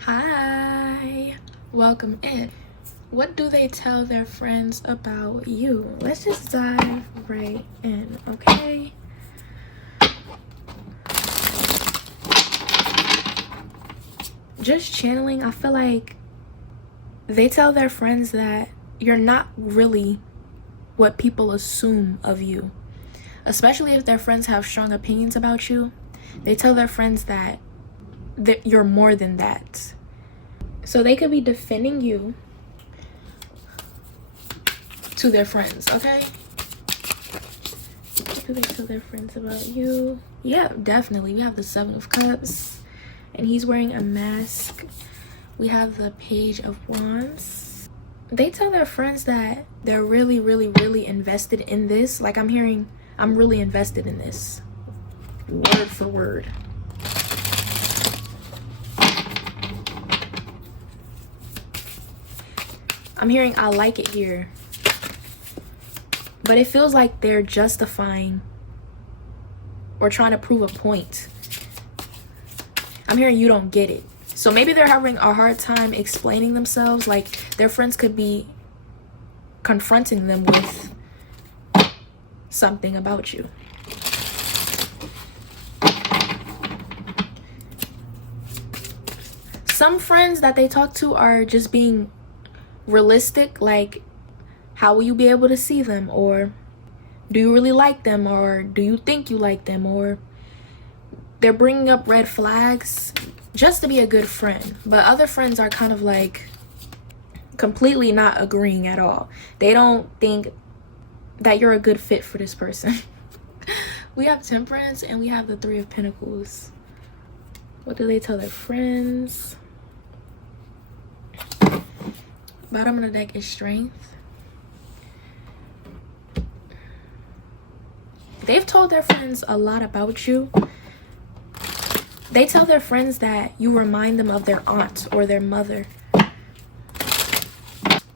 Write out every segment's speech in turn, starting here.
Hi, welcome in. What do they tell their friends about you? Let's just dive right in, okay? Just channeling, I feel like they tell their friends that you're not really what people assume of you. Especially if their friends have strong opinions about you. They tell their friends that you're more than that. So they could be defending you to their friends, okay? What do they tell their friends about you? Yeah, definitely. We have the Seven of Cups, and he's wearing a mask. We have the Page of Wands. They tell their friends that they're really, really, really invested in this. Like I'm hearing, I'm really invested in this. Word for word. I'm hearing I like it here. But it feels like they're justifying or trying to prove a point. I'm hearing you don't get it. So maybe they're having a hard time explaining themselves. Like their friends could be confronting them with something about you. Some friends that they talk to are just being realistic, like how will you be able to see them, or do you really like them, or do you think you like them, or they're bringing up red flags just to be a good friend. But other friends are kind of like completely not agreeing at all. They don't think that you're a good fit for this person. We have Temperance and we have the Three of Pentacles. What do they tell their friends? Bottom of the deck is Strength. They've told their friends a lot about you. They tell their friends that you remind them of their aunt or their mother.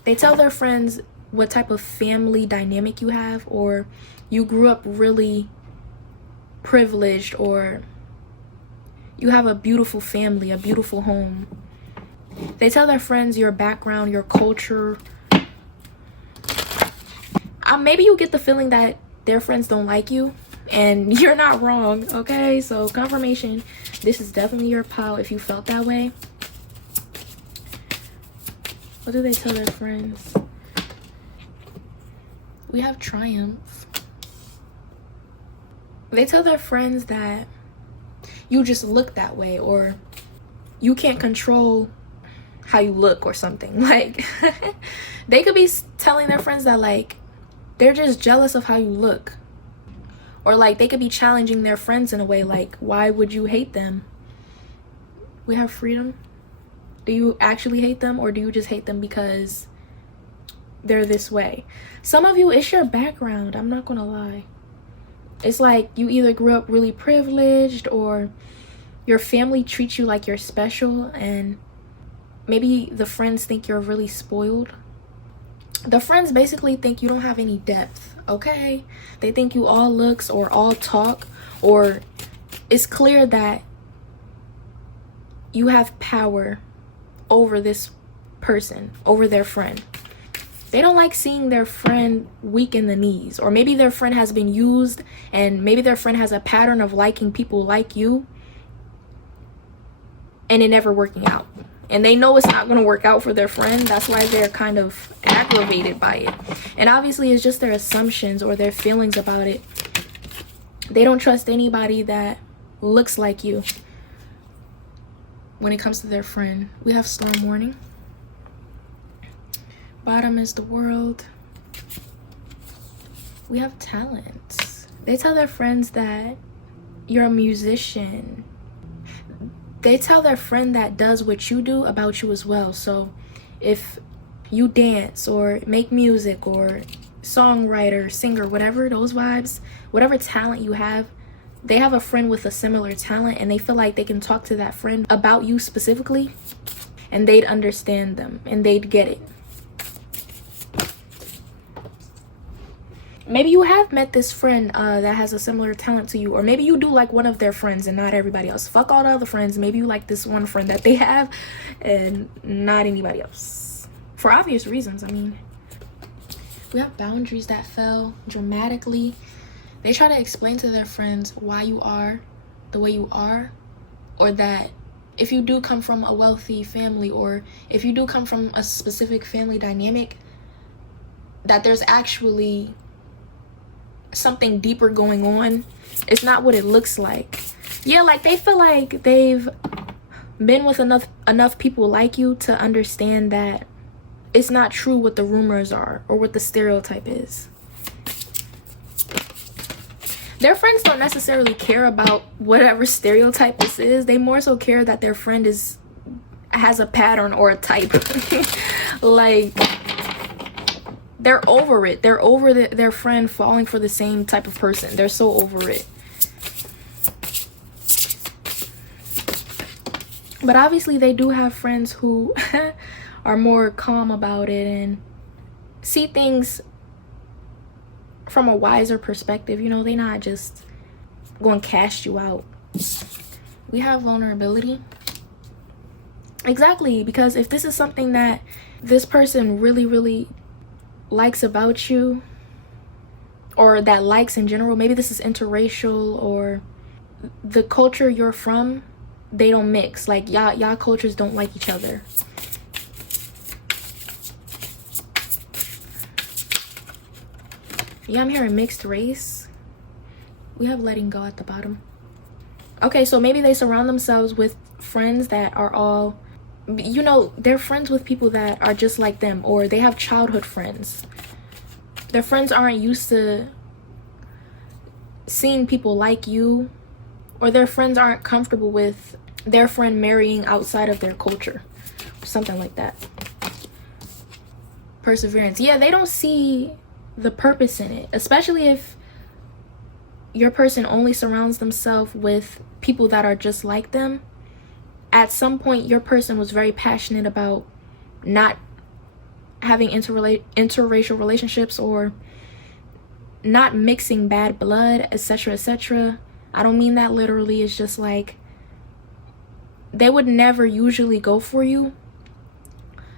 They tell their friends what type of family dynamic you have, or you grew up really privileged, or you have a beautiful family, a beautiful home. They tell their friends your background, your culture. Maybe you get the feeling that their friends don't like you, and you're not wrong, okay? So confirmation, this is definitely your pile if you felt that way. What do they tell their friends? We have Triumph. They tell their friends that you just look that way, or you can't control how you look or something. Like they could be telling their friends that like they're just jealous of how you look, or like they could be challenging their friends in a way like, why would you hate them? We have Freedom. Do you actually hate them, or do you just hate them because they're this way? Some of you, it's your background. I'm not gonna lie. It's like you either grew up really privileged, or your family treats you like you're special, and maybe the friends think you're really spoiled. The friends basically think you don't have any depth, okay? They think you all looks or all talk, or it's clear that you have power over this person, over their friend. They don't like seeing their friend weak in the knees, or maybe their friend has been used, and maybe their friend has a pattern of liking people like you and it never working out. And they know it's not going to work out for their friend. That's why they're kind of aggravated by it. And obviously it's just their assumptions or their feelings about it. They don't trust anybody that looks like you when it comes to their friend. We have Storm Warning. Bottom is the World. We have Talent. They tell their friends that you're a musician. They tell their friend that does what you do about you as well. So if you dance or make music or songwriter, singer, whatever, those vibes, whatever talent you have, they have a friend with a similar talent, and they feel like they can talk to that friend about you specifically, and they'd understand them and they'd get it. maybe you have met this friend that has a similar talent to you, or maybe you do like one of their friends and not everybody else. Fuck all the other friends. Maybe you like this one friend that they have and not anybody else, for obvious reasons. I mean, we have boundaries that fell dramatically. They try to explain to their friends why you are the way you are, or that if you do come from a wealthy family, or if you do come from a specific family dynamic, that there's actually something deeper going on. It's not what it looks like. Yeah, like they feel like they've been with enough people like you to understand that it's not true what the rumors are or what the stereotype is. Their friends don't necessarily care about whatever stereotype this is. They more so care that their friend has a pattern or a type. Like, they're over it. They're over their friend falling for the same type of person. They're so over it. But obviously they do have friends who are more calm about it and see things from a wiser perspective. You know, they're not just going to cast you out. We have vulnerability. Exactly, because if this is something that this person really, really likes about you, or that likes in general, maybe this is interracial, or the culture you're from, they don't mix. Like, y'all cultures don't like each other. Yeah, I'm hearing mixed race. We have letting go at the bottom. Okay, so maybe they surround themselves with friends that are all, you know, they're friends with people that are just like them, or they have childhood friends. Their friends aren't used to seeing people like you, or their friends aren't comfortable with their friend marrying outside of their culture. Something like that. Perseverance. Yeah, they don't see the purpose in it, especially if your person only surrounds themselves with people that are just like them. At some point, your person was very passionate about not having interracial relationships, or not mixing bad blood, etc., etc. I don't mean that literally. It's just like they would never usually go for you,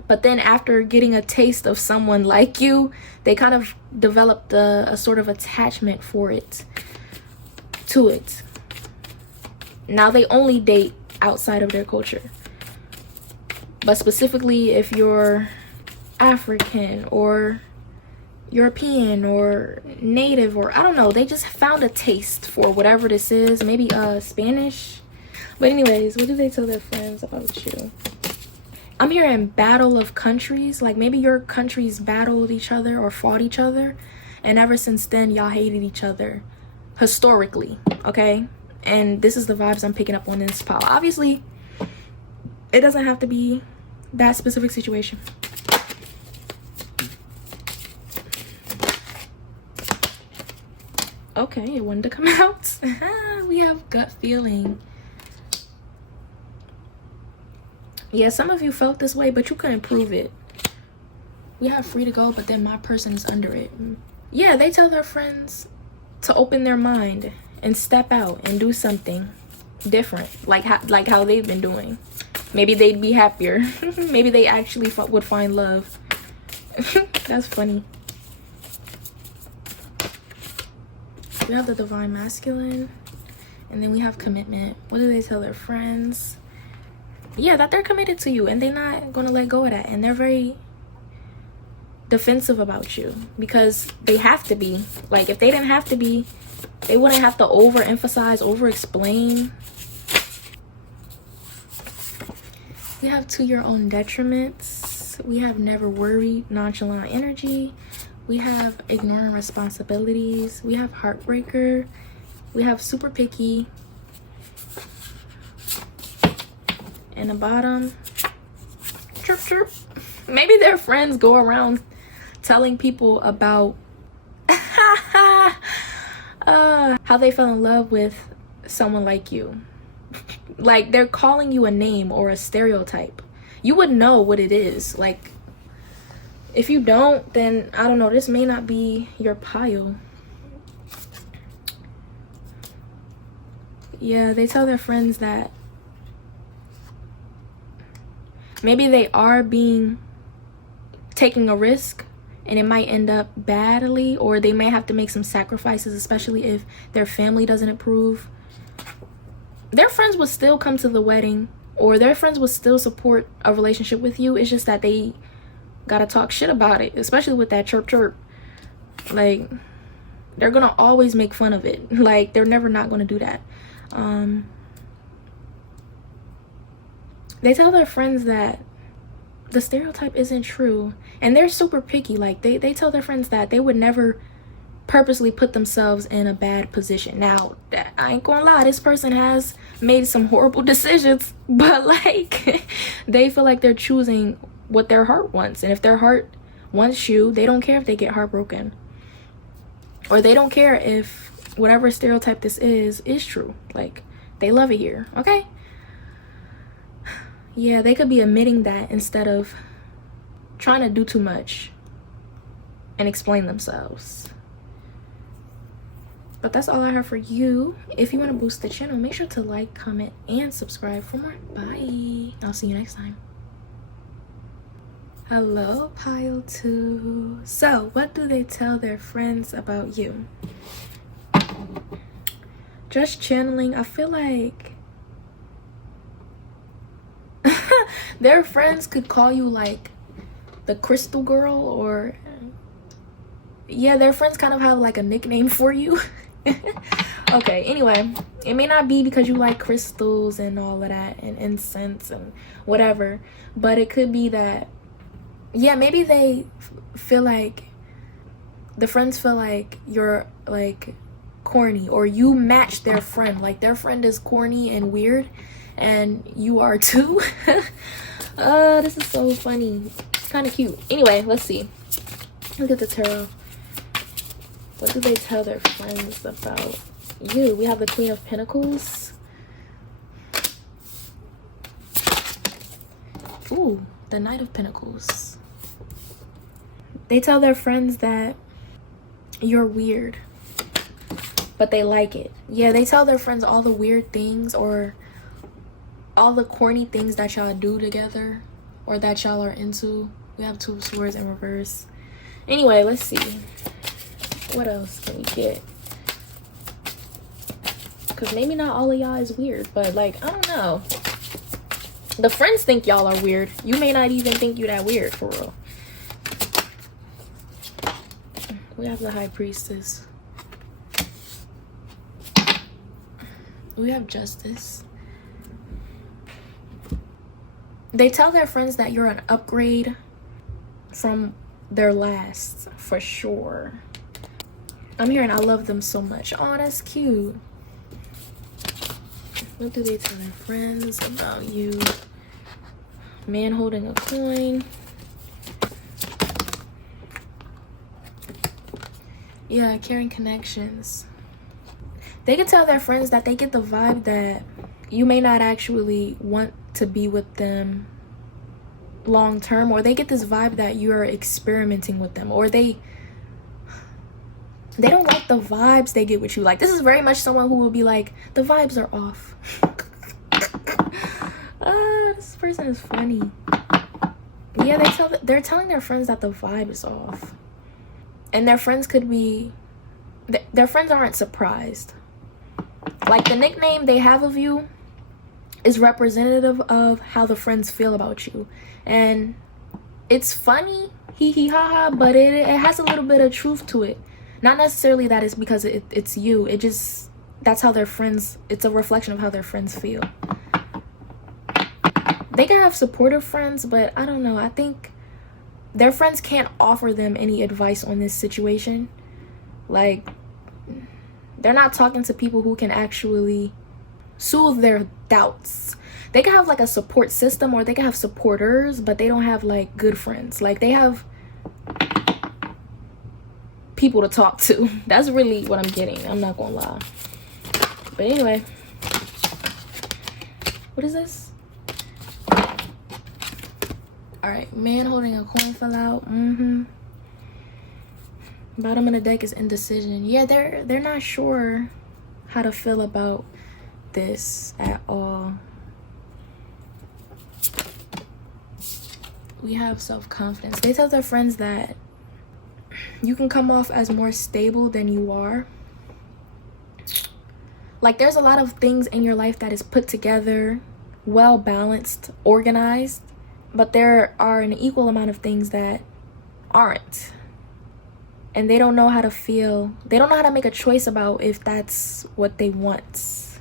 but then after getting a taste of someone like you, they kind of developed a sort of attachment to it. Now they only date outside of their culture. But specifically, if you're African or European or native, or I don't know, they just found a taste for whatever this is. Maybe Spanish. But anyways, what do they tell their friends about you? I'm hearing battle of countries. Like, maybe your countries battled each other or fought each other, and ever since then y'all hated each other historically. Okay, and this is the vibes I'm picking up on this pile. Obviously it doesn't have to be that specific situation. Okay, it wanted to come out. We have gut feeling. Yeah, some of you felt this way, but you couldn't prove it. We have free to go, but then my person is under it. Yeah, they tell their friends to open their mind and step out and do something different, like how they've been doing. Maybe they'd be happier. Maybe they actually would find love. That's funny. We have the divine masculine, and then we have commitment. What do they tell their friends? Yeah, that they're committed to you and they're not gonna let go of that, and they're very defensive about you because they have to be. Like, if they didn't have to be, they wouldn't have to overemphasize, over-explain. We have to your own detriments. We have never worried, nonchalant energy. We have ignoring responsibilities. We have heartbreaker. We have super picky. And the bottom, chirp chirp. Maybe their friends go around telling people about how they fell in love with someone like you. Like, they're calling you a name or a stereotype. You would know what it is. Like, If you don't, then I don't know, this may not be your pile. Yeah, they tell their friends that maybe they are taking a risk and it might end up badly, or they may have to make some sacrifices, especially if their family doesn't approve. Their friends would still come to the wedding, or their friends would still support a relationship with you. It's just that they gotta talk shit about it, especially with that chirp chirp. Like, they're gonna always make fun of it. Like, they're never not gonna do that. They tell their friends that the stereotype isn't true, and they're super picky. Like, they tell their friends that they would never purposely put themselves in a bad position. Now, I ain't gonna lie, this person has made some horrible decisions, but like they feel like they're choosing what their heart wants. And if their heart wants you, they don't care if they get heartbroken, or they don't care if whatever stereotype this is true. Like, they love it here. Okay, yeah, they could be admitting that instead of trying to do too much and explain themselves. But that's all I have for you. If you want to boost the channel, make sure to like, comment, and subscribe for more. Bye. I'll see you next time. Hello, pile 2. So, what do they tell their friends about you? Just channeling. I feel like their friends could call you like the crystal girl, or yeah, their friends kind of have like a nickname for you. Okay, anyway, it may not be because you like crystals and all of that and incense and whatever, but it could be that, yeah, maybe they feel like, the friends feel like you're like corny, or you match their friend. Like, their friend is corny and weird and you are too. This is so funny. It's kind of cute. Anyway, let's see. Look at the tarot. What do they tell their friends about you? We have the Queen of Pentacles. Ooh, the Knight of Pentacles. They tell their friends that you're weird, but they like it. Yeah, they tell their friends all the weird things, or all the corny things that y'all do together, or that y'all are into. We have Two of Swords in reverse. Anyway, let's see. What else can we get? Because maybe not all of y'all is weird, but like, I don't know. The friends think y'all are weird. You may not even think you that weird, for real. We have the High Priestess. We have Justice. They tell their friends that you're an upgrade from their last, for sure. I'm hearing I love them so much. Oh, that's cute. What do they tell their friends about you? Man holding a coin. Yeah, caring connections. They can tell their friends that they get the vibe that you may not actually want to be with them long term, or they get this vibe that you're experimenting with them, or they don't like the vibes they get with you. Like, this is very much someone who will be like, the vibes are off. This person is funny. Yeah, they're telling their friends that the vibe is off, and their friends could be, their friends aren't surprised. Like, the nickname they have of you is representative of how the friends feel about you, and it's funny, hee hee ha ha, but it has a little bit of truth to it. Not necessarily that it's because it's you. It just, that's how their friends, it's a reflection of how their friends feel. They can have supportive friends, but I don't know. I think their friends can't offer them any advice on this situation. Like, they're not talking to people who can actually soothe their doubts. They can have like a support system, or they can have supporters, but they don't have like good friends. Like, they have people to talk to. That's really what I'm getting. I'm not gonna lie. But anyway, what is this? All right, man holding a coin fell out. Bottom of the deck is indecision. Yeah, they're not sure how to feel about this at all. We have self-confidence. They tell their friends that you can come off as more stable than you are. Like, there's a lot of things in your life that is put together, well balanced, organized, but there are an equal amount of things that aren't. And they don't know how to feel. They don't know how to make a choice about if that's what they want.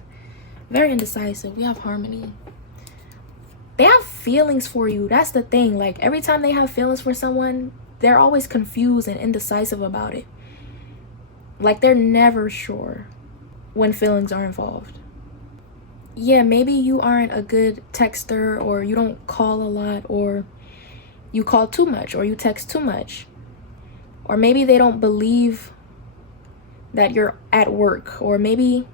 Very indecisive. We have harmony. They have feelings for you. That's the thing. Like, every time they have feelings for someone, they're always confused and indecisive about it. Like, they're never sure when feelings are involved. Yeah, maybe you aren't a good texter, or you don't call a lot, or you call too much, or you text too much. Or maybe they don't believe that you're at work, or maybe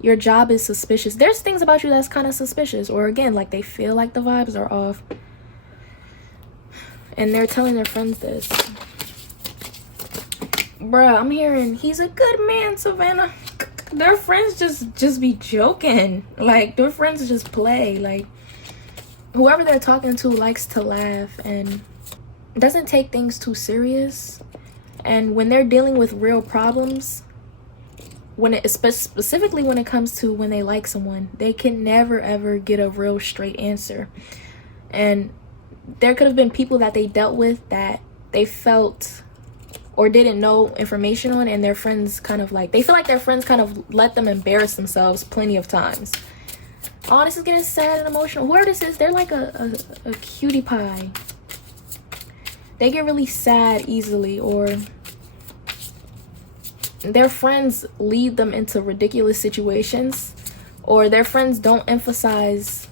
your job is suspicious. There's things about you that's kind of suspicious, or again, like, they feel like the vibes are off. And they're telling their friends this. Bruh, I'm hearing he's a good man, Savannah. Their friends just be joking. Like, their friends just play. Like, whoever they're talking to likes to laugh and doesn't take things too serious. And when they're dealing with real problems, specifically when it comes to when they like someone, they can never ever get a real straight answer. And there could have been people that they dealt with that they felt or didn't know information on, and their friends kind of like, they feel like their friends kind of let them embarrass themselves plenty of times. Oh, this is getting sad and emotional. Whoever this is, they're like a cutie pie. They get really sad easily, or their friends lead them into ridiculous situations, or their friends don't emphasize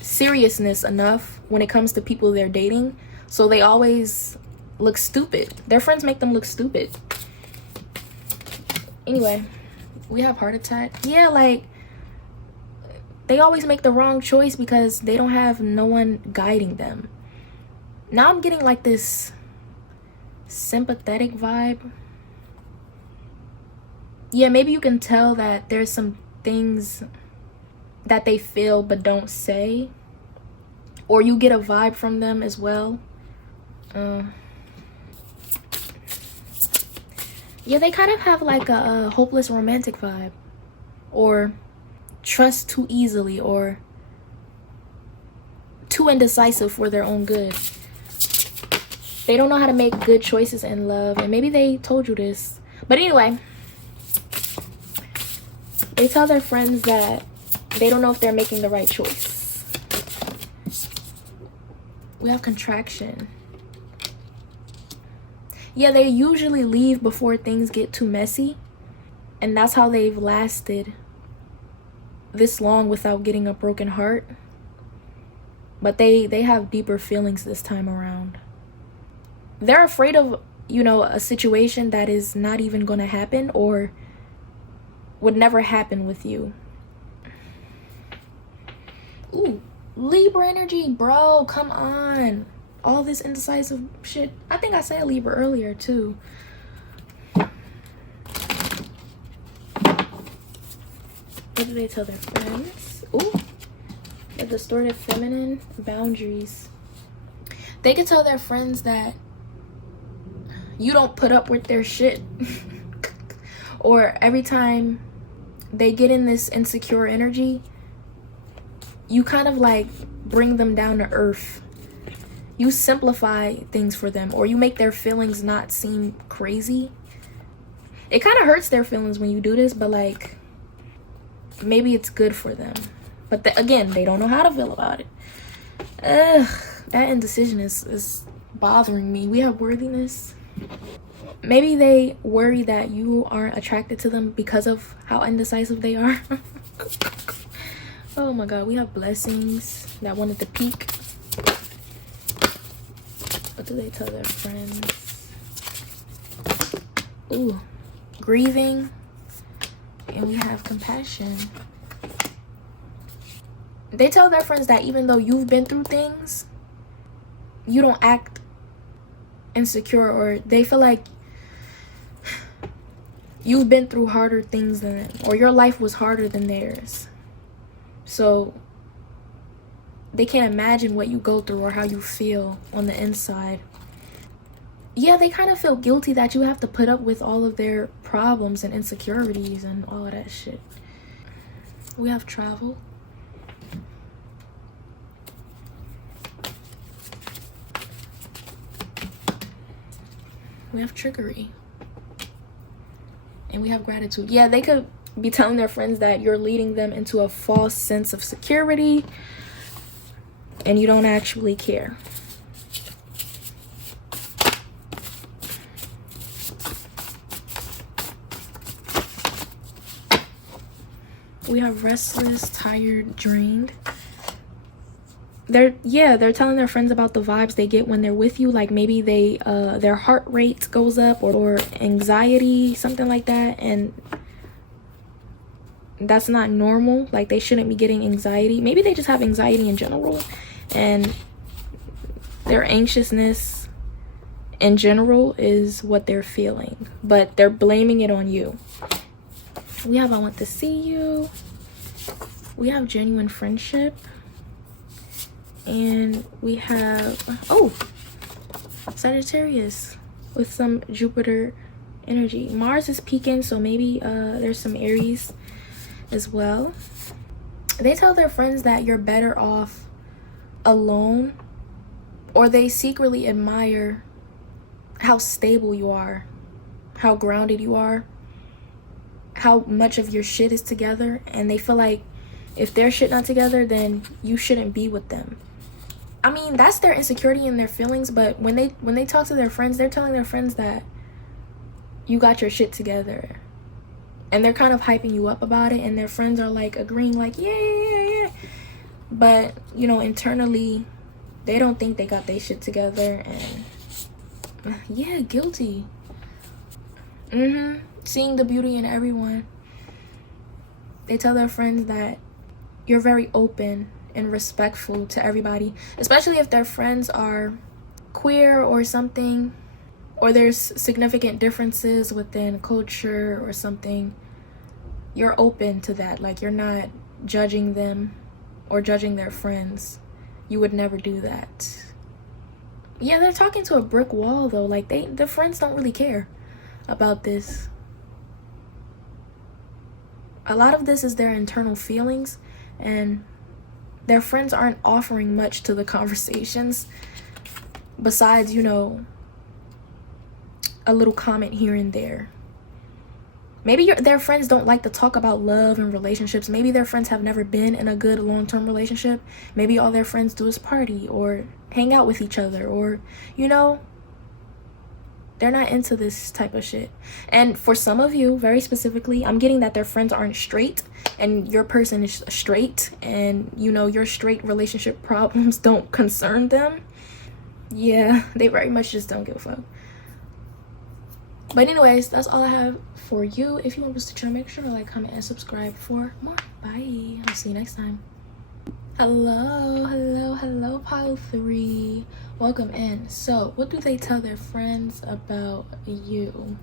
seriousness enough when it comes to people they're dating, so they always look stupid. Their friends make them look stupid. Anyway, we have heart attack. Yeah, like, they always make the wrong choice because they don't have no one guiding them. Now I'm getting like this sympathetic vibe. Yeah, maybe you can tell that there's some things that they feel but don't say, or you get a vibe from them as well. Yeah, they kind of have like a hopeless romantic vibe, or trust too easily, or too indecisive for their own good. They don't know how to make good choices in love, and maybe they told you this. But anyway, they tell their friends that they don't know if they're making the right choice. We have contraction. Yeah, they usually leave before things get too messy, and that's how they've lasted this long without getting a broken heart. But they have deeper feelings this time around. They're afraid of, you know, a situation that is not even going to happen, or would never happen with you. Ooh, Libra energy, bro, come on. All this indecisive shit. I think I said Libra earlier too. What do they tell their friends? Ooh, the distorted feminine, boundaries. They could tell their friends that you don't put up with their shit. Or every time they get in this insecure energy, you kind of like bring them down to earth. You simplify things for them, or you make their feelings not seem crazy. It kind of hurts their feelings when you do this, but like, maybe it's good for them. But again, they don't know how to feel about it. That indecision is bothering me. We have worthiness. Maybe they worry that you aren't attracted to them because of how indecisive they are. Oh my god, we have blessings that wanted to peak. What do they tell their friends? Ooh, grieving. And we have compassion. They tell their friends that even though you've been through things, you don't act insecure, or they feel like you've been through harder things than them, or your life was harder than theirs. So they can't imagine what you go through or how you feel on the inside. Yeah, they kind of feel guilty that you have to put up with all of their problems and insecurities and all of that shit. We have travel. We have trickery. And we have gratitude. Yeah, they could be telling their friends that you're leading them into a false sense of security and you don't actually care. We have restless, tired, drained. They're telling their friends about the vibes they get when they're with you. Like maybe their heart rate goes up, or anxiety, something like that, and that's not normal. Like they shouldn't be getting anxiety. Maybe they just have anxiety in general, and their anxiousness in general is what they're feeling, but they're blaming it on you. We have I want to see you. We have genuine friendship. And we have, oh, Sagittarius with some Jupiter energy. Mars is peaking, so maybe there's some Aries as well. They tell their friends that you're better off alone, or they secretly admire how stable you are, how grounded you are, how much of your shit is together, and they feel like if their shit not together, then you shouldn't be with them. I mean, that's their insecurity and their feelings, but when they talk to their friends, they're telling their friends that you got your shit together. And they're kind of hyping you up about it, and their friends are like agreeing like, yeah. But, you know, internally, they don't think they got their shit together, and yeah, guilty. Seeing the beauty in everyone. They tell their friends that you're very open and respectful to everybody, especially if their friends are queer or something, or there's significant differences within culture or something. You're open to that. Like you're not judging them or judging their friends. You would never do that. Yeah, they're talking to a brick wall though. Like the friends don't really care about this. A lot of this is their internal feelings, and their friends aren't offering much to the conversations besides, you know, a little comment here and there. Maybe their friends don't like to talk about love and relationships. Maybe their friends have never been in a good long-term relationship. Maybe all their friends do is party or hang out with each other, or, you know, they're not into this type of shit. And for some of you, very specifically, I'm getting that their friends aren't straight and your person is straight, and, you know, your straight relationship problems don't concern them. Yeah, they very much just don't give a fuck. But anyways, that's all I have for you. If you want us to chill, make sure to like, comment, and subscribe for more. Bye. I'll see you next time. Hello, pile 3. Welcome in. So, what do they tell their friends about you?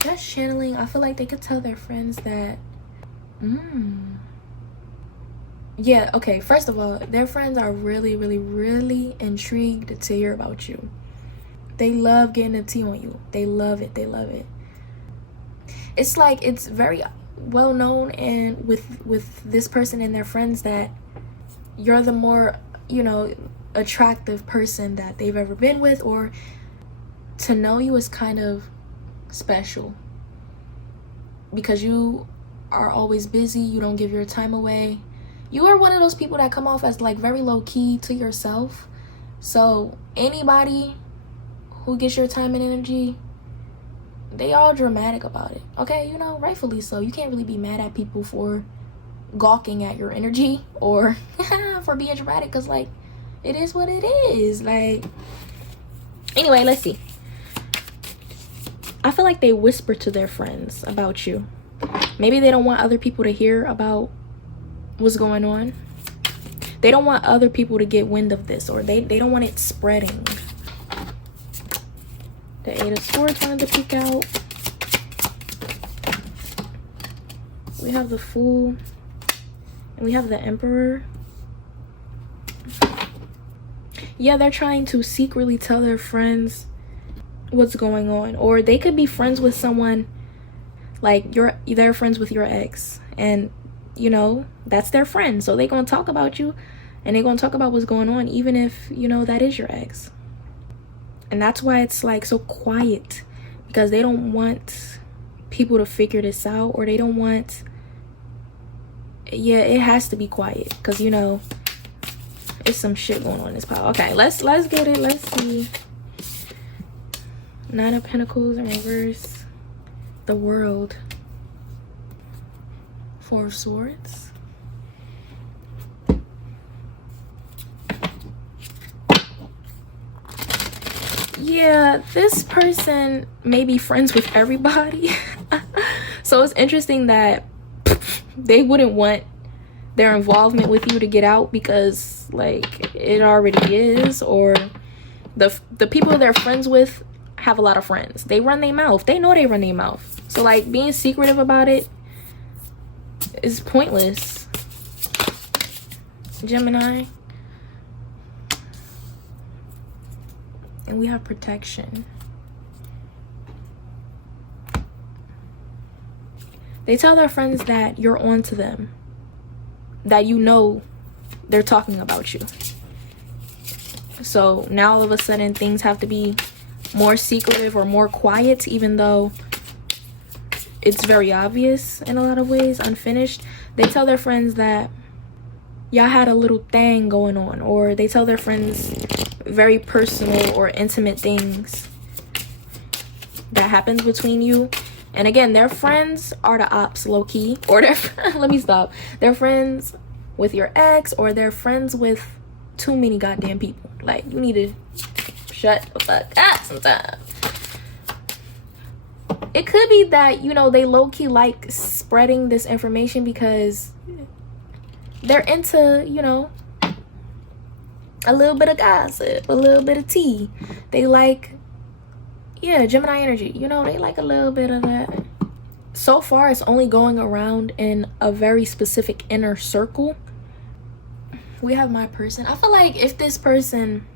Just channeling. I feel like they could tell their friends that, yeah, okay, first of all, their friends are really, really, really intrigued to hear about you. They love getting the tea on you. They love it. It's like, it's very well known and with this person and their friends that you're the more, you know, attractive person that they've ever been with, or to know you is kind of special because you are always busy. You don't give your time away. You are one of those people that come off as like very low key to yourself. So anybody who gets your time and energy, they all dramatic about it. Okay, you know, rightfully so. You can't really be mad at people for gawking at your energy or for being dramatic, because like it is what it is. Like, anyway, let's see. I feel like they whisper to their friends about you. Maybe they don't want other people to hear about what's going on. They don't want other people to get wind of this, or they don't want it spreading. The Eight of Swords wanted to peek out. We have the Fool. And we have the Emperor. Yeah, they're trying to secretly tell their friends what's going on. Or they could be friends with someone, like they're friends with your ex. And, you know, that's their friend. So they're going to talk about you. And they're going to talk about what's going on, even if, you know, that is your ex. And that's why it's like so quiet. Because they don't want people to figure this out. Or they don't want... Yeah, it has to be quiet. Because, you know, it's some shit going on in this pile. Okay, let's get it. Let's see. Nine of Pentacles in reverse. The World. Four of Swords. Yeah, this person may be friends with everybody. So it's interesting that they wouldn't want their involvement with you to get out, because like it already is. Or the people they're friends with have a lot of friends. They run their mouth. They know they run their mouth. So like being secretive about it is pointless. Gemini. And we have Protection. They tell their friends that you're on to them. That you know they're talking about you. So now all of a sudden things have to be more secretive or more quiet, even though it's very obvious in a lot of ways, unfinished. They tell their friends that y'all had a little thing going on. Or they tell their friends very personal or intimate things that happens between you. And again, their friends are the ops, low-key. Or they're let me stop. They're friends with your ex, or they're friends with too many goddamn people. Like, you need to shut the fuck up sometimes. It could be that, you know, they low-key like spreading this information because they're into, you know, a little bit of gossip, a little bit of tea. They like, yeah, Gemini energy. You know, they like a little bit of that. So far, it's only going around in a very specific inner circle. We have my person. I feel like if this person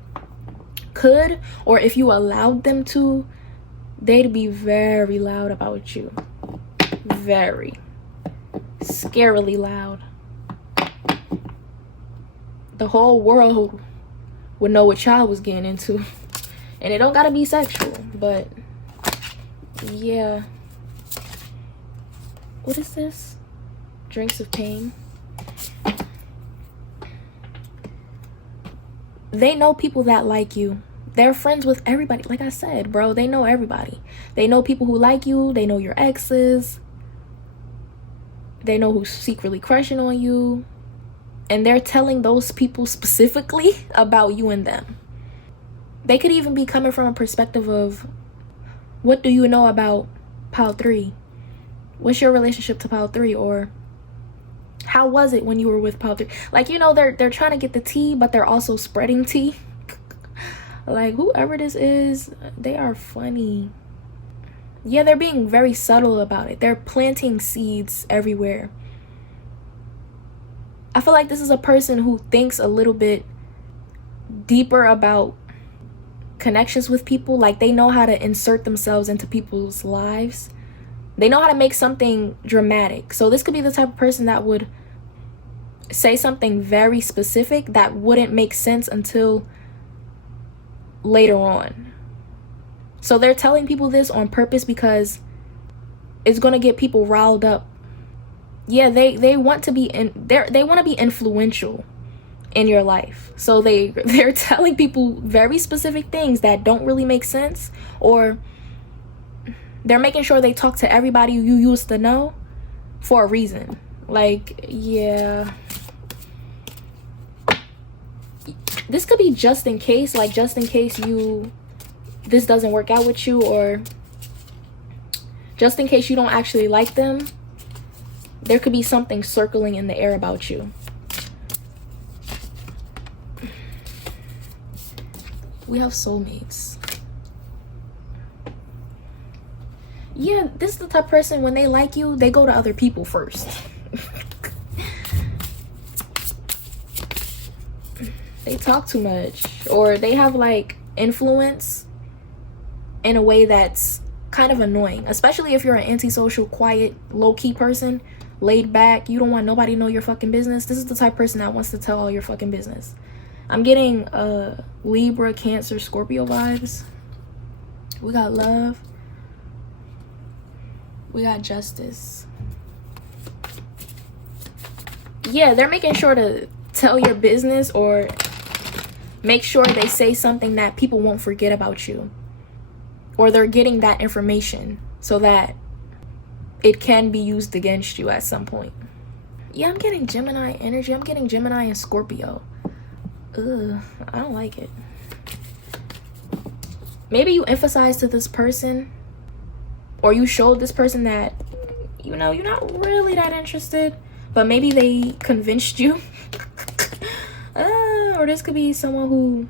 could, or if you allowed them to, they'd be very loud about you. Very. Scarily loud. The whole world would know what y'all was getting into. And it don't gotta be sexual, but yeah. What is this? Drinks of Pain. They know people that like you. They're friends with everybody. Like I said, bro, they know everybody. They know people who like you. They know your exes. They know who's secretly crushing on you. And they're telling those people specifically about you and them. They could even be coming from a perspective of, what do you know about pile 3? What's your relationship to pile 3? Or how was it when you were with pile 3? Like, you know, they're trying to get the tea, but they're also spreading tea. Like, whoever this is, they are funny. Yeah, they're being very subtle about it. They're planting seeds everywhere. I feel like this is a person who thinks a little bit deeper about connections with people. Like, they know how to insert themselves into people's lives. They know how to make something dramatic. So this could be the type of person that would say something very specific that wouldn't make sense until later on. So they're telling people this on purpose because it's going to get people riled up. Yeah, they want to be they want to be influential in your life. So they're telling people very specific things that don't really make sense, or they're making sure they talk to everybody you used to know for a reason. Like, yeah. This could be just in case, like just in case this doesn't work out with you, or just in case you don't actually like them. There could be something circling in the air about you. We have soulmates. Yeah, this is the type of person, when they like you, they go to other people first. They talk too much, or they have like influence in a way that's kind of annoying, especially if you're an antisocial, quiet, low-key person, laid back. You don't want nobody to know your fucking business. This is the type of person that wants to tell all your fucking business. I'm getting Libra, Cancer, Scorpio vibes. We got love. We got justice. Yeah, they're making sure to tell your business, or make sure they say something that people won't forget about you. Or they're getting that information so that it can be used against you at some point. Yeah, I'm getting Gemini energy. I'm getting Gemini and Scorpio. Ugh, I don't like it. Maybe you emphasize to this person, or you showed this person that, you know, you're not really that interested, but maybe they convinced you. Or this could be someone who,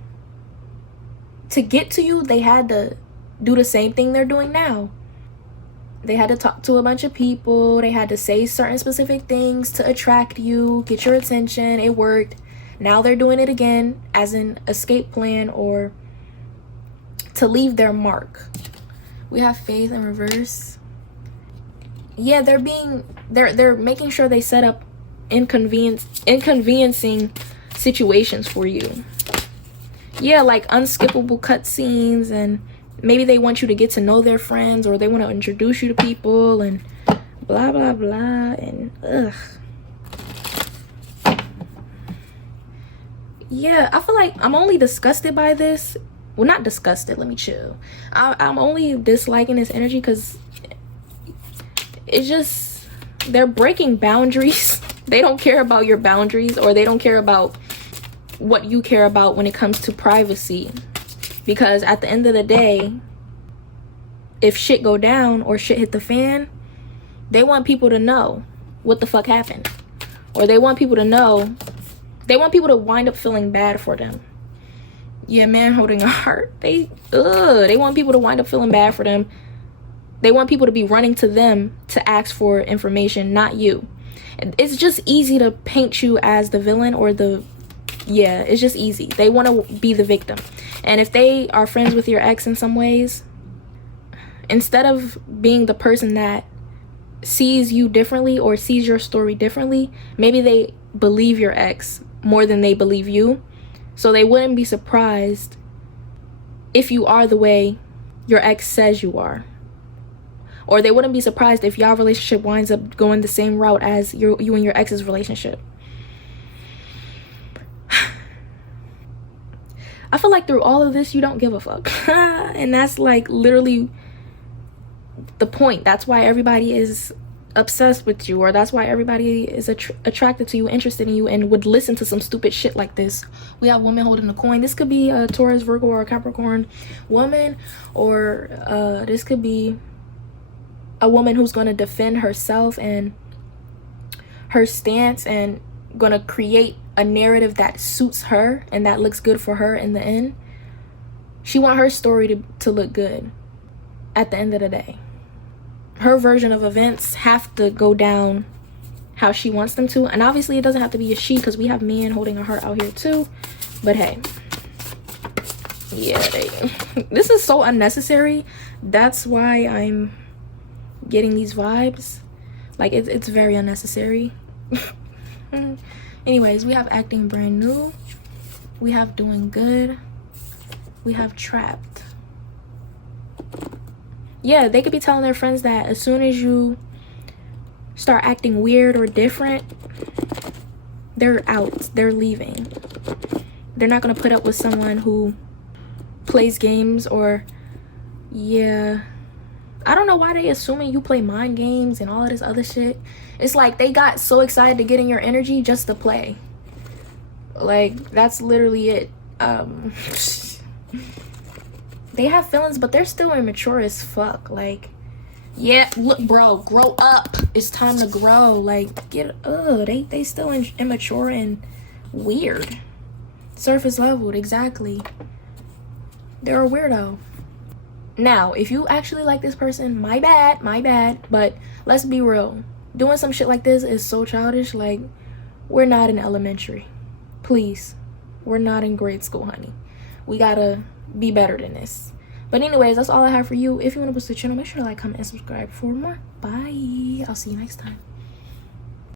to get to you, they had to do the same thing they're doing now. They had to talk to a bunch of people. They had to say certain specific things to attract you, get your attention. It worked. Now they're doing it again as an escape plan, or to leave their mark. We have faith in reverse. Yeah, they're making sure they set up inconveniencing situations for you. Yeah, like unskippable cutscenes, and maybe they want you to get to know their friends, or they want to introduce you to people, and blah blah blah, and ugh. Yeah, I feel like I'm only disgusted by this. Well, not disgusted, let me chill. I'm only disliking this energy because it's just, they're breaking boundaries. They don't care about your boundaries, or they don't care about what you care about when it comes to privacy. Because at the end of the day, if shit go down or shit hit the fan, they want people to know what the fuck happened. Or they want people to know, they want people to wind up feeling bad for them. Yeah, man holding a heart. They want people to wind up feeling bad for them. They want people to be running to them to ask for information, not you. It's just easy to paint you as the villain, or it's just easy. They want to be the victim. And if they are friends with your ex in some ways, instead of being the person that sees you differently or sees your story differently, maybe they believe your ex more than they believe you. So they wouldn't be surprised if you are the way your ex says you are. Or they wouldn't be surprised if y'all relationship winds up going the same route as you and your ex's relationship. I feel like through all of this, you don't give a fuck. And that's like literally the point. That's why everybody is obsessed with you, or that's why everybody is attracted to you, interested in you, and would listen to some stupid shit like this. We have women holding the coin. This could be a Taurus, Virgo, or a Capricorn woman, or this could be a woman who's going to defend herself and her stance, and going to create a narrative that suits her and that looks good for her in the end. She want her story to look good at the end of the day. Her version of events have to go down how she wants them to. And obviously it doesn't have to be a she, because we have men holding a heart out here too. But hey, yeah, this is so unnecessary. That's why I'm getting these vibes. Like it's very unnecessary. Anyways, we have acting brand new. We have doing good. We have trapped. Yeah, they could be telling their friends that as soon as you start acting weird or different, they're out. They're leaving. They're not going to put up with someone who plays games, or yeah, I don't know why they assuming you play mind games and all of this other shit. It's like they got so excited to get in your energy just to play. Like, that's literally it. They have feelings, but they're still immature as fuck. Like, yeah, look, bro, grow up. It's time to grow. Like, they still immature and weird. Surface leveled, exactly. They're a weirdo. Now, if you actually like this person, my bad, but let's be real. Doing some shit like this is so childish. Like, we're not in elementary. Please. We're not in grade school, honey. We gotta be better than this. But anyways, that's all I have for you. If you want to boost the channel, make sure to like, comment, and subscribe for more. Bye. I'll see you next time.